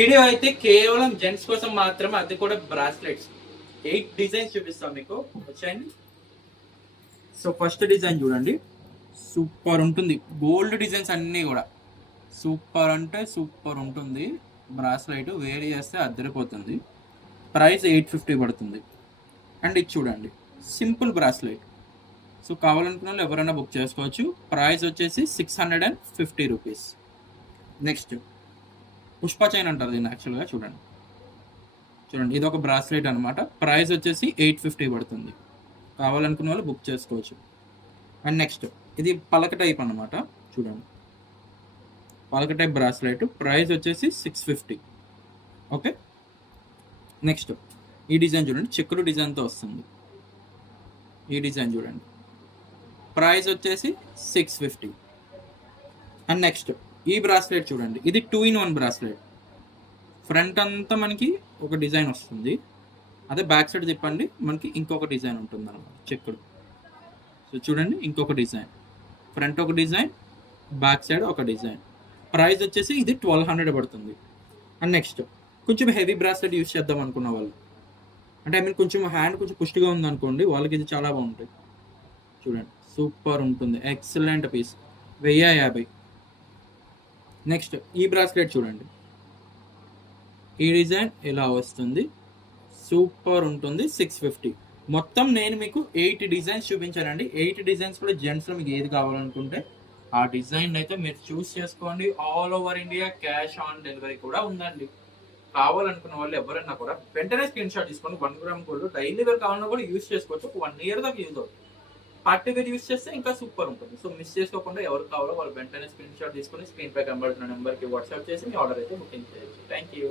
Video అయితే కేవలం gents కోసం మాత్రమే, అది కూడా బ్రాస్లెట్స్. 8 డిజైన్స్ చూపిస్తాం మీకు, వచ్చాయండి. సో ఫస్ట్ డిజైన్ చూడండి, సూపర్ ఉంటుంది. గోల్డ్ డిజైన్స్ అన్నీ కూడా సూపర్ అంటే సూపర్ ఉంటుంది. బ్రాస్లెట్ వేడి చేస్తే అద్దరిపోతుంది. ప్రైస్ 850 పడుతుంది. అండ్ ఇది చూడండి, సింపుల్ బ్రాస్లెట్. సో కావాలనుకున్న వాళ్ళు ఎవరైనా బుక్ చేసుకోవచ్చు. ప్రైస్ వచ్చేసి 650 రూపీస్. నెక్స్ట్ పుష్ప చైన్ అంటారు దీన్ని యాక్చువల్గా. చూడండి ఇది ఒక బ్రాస్లెట్ అనమాట. ప్రైస్ వచ్చేసి 850 పడుతుంది. కావాలనుకున్న వాళ్ళు బుక్ చేసుకోవచ్చు. అండ్ నెక్స్ట్ ఇది పలక టైప్ అనమాట. చూడండి, పలక టైప్ బ్రాస్లెట్. ప్రైస్ వచ్చేసి 650. ఓకే. నెక్స్ట్ ఈ డిజైన్ చూడండి, చెక్కుడు డిజైన్తో వస్తుంది. ఈ డిజైన్ చూడండి, ప్రైస్ వచ్చేసి 650. అండ్ నెక్స్ట్ ఈ బ్రాస్లెట్ చూడండి, ఇది 2-in-1 బ్రాస్లెట్. ఫ్రంట్ అంతా మనకి ఒక డిజైన్ వస్తుంది, అదే బ్యాక్ సైడ్ తిప్పండి మనకి ఇంకొక డిజైన్ ఉంటుంది అనమాట, చెక్కుడు. సో చూడండి, ఇంకొక డిజైన్, ఫ్రంట్ ఒక డిజైన్, బ్యాక్ సైడ్ ఒక డిజైన్. ప్రైస్ వచ్చేసి ఇది 1200 పడుతుంది. అండ్ నెక్స్ట్ కొంచెం హెవీ బ్రాస్లెట్ యూస్ చేద్దాం అనుకున్న వాళ్ళు, అంటే ఐ మీన్ కొంచెం హ్యాండ్ కొంచెం పుష్టిగా ఉందనుకోండి, వాళ్ళకి ఇది చాలా బాగుంటుంది. చూడండి, సూపర్ ఉంటుంది, ఎక్సలెంట్ పీస్. 1050. నెక్స్ట్ ఈ బ్రాస్లెట్ చూడండి, ఈ డిజైన్ ఇలా వస్తుంది, సూపర్ ఉంటుంది. 650. మొత్తం నేను మీకు 8 డిజైన్స్ చూపించానండి. 8 డిజైన్స్ కూడా జెంట్స్లో మీకు ఏది కావాలనుకుంటే ఆ డిజైన్ అయితే మీరు చూస్ చేసుకోండి. All over India cash on delivery కూడా ఉందండి. కావాలనుకున్న వాళ్ళు ఎవరైనా కూడా వెంటనే స్క్రీన్ షాట్ తీసుకొని 1 గ్రామ్ గోల్డ్ డైలీ వేర్ కావాలన్నా కూడా యూస్ చేసుకోవచ్చు. 1 ఇయర్ దాకా యూజ్ అవుతుంది. పార్టీ వేర్ యూస్ చేస్తే ఇంకా సూపర్ ఉంటుంది. సో మిస్ చేసుకోకుండా ఎవరు కావాలో వాళ్ళు వెంటనే స్క్రీన్ షాట్ తీసుకొని స్క్రీన్ పై కనబడుతున్న నెంబర్కి వాట్సాప్ చేసి మీ ఆర్డర్ అయితే బుకింగ్ చేయొచ్చు. Thank you.